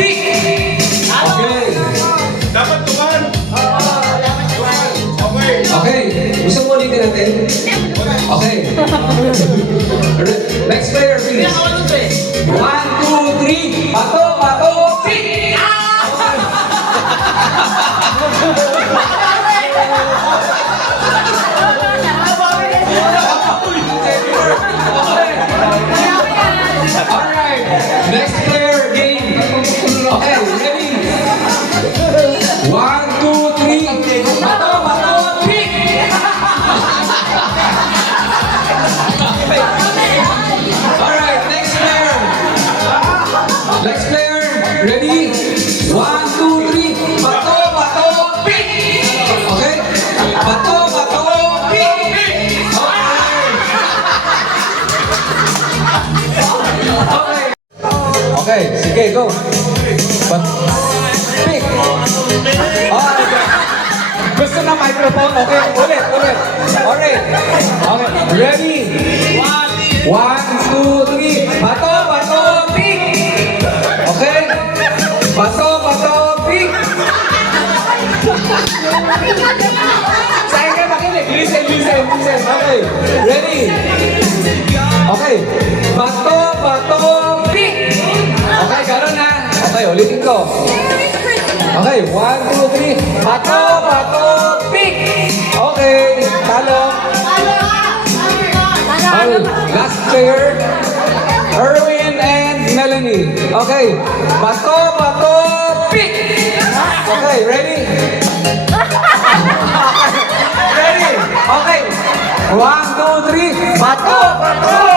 pick! Okay. Dapat tuman. Okay. Okay. Gusto mo ulitin natin? Okay. Next player, please. 1, 2, 3. Bato, bato, pick! Alright, next player game. Okay, ready? 1, 2, 3. Bato, bato, pick! Alright, next player. Next player, ready? 1, 2, 3. Bato, bato, pick! Okay? Bato, bato, pick! Okay, sige, go. Pick. Okay. Gusto na microphone? Okay, ulit. Alright. Okay, ready? 1, 2, 3. Bato, bato, pick. Okay? Bato, bato, pick. Sa'yo kayo makinig. Listen. Okay, ready? Okay. Bato, bato, pick. Okay, gano'n na. Okay, ulitin ko. Okay, 1, 2, 3. Bato, bato, pick. Okay, talo. Last player, Erwin and Melanie. Okay, bato, bato, pick. Okay, ready? Ready? Okay. 1, 2, 3. Bato, bato,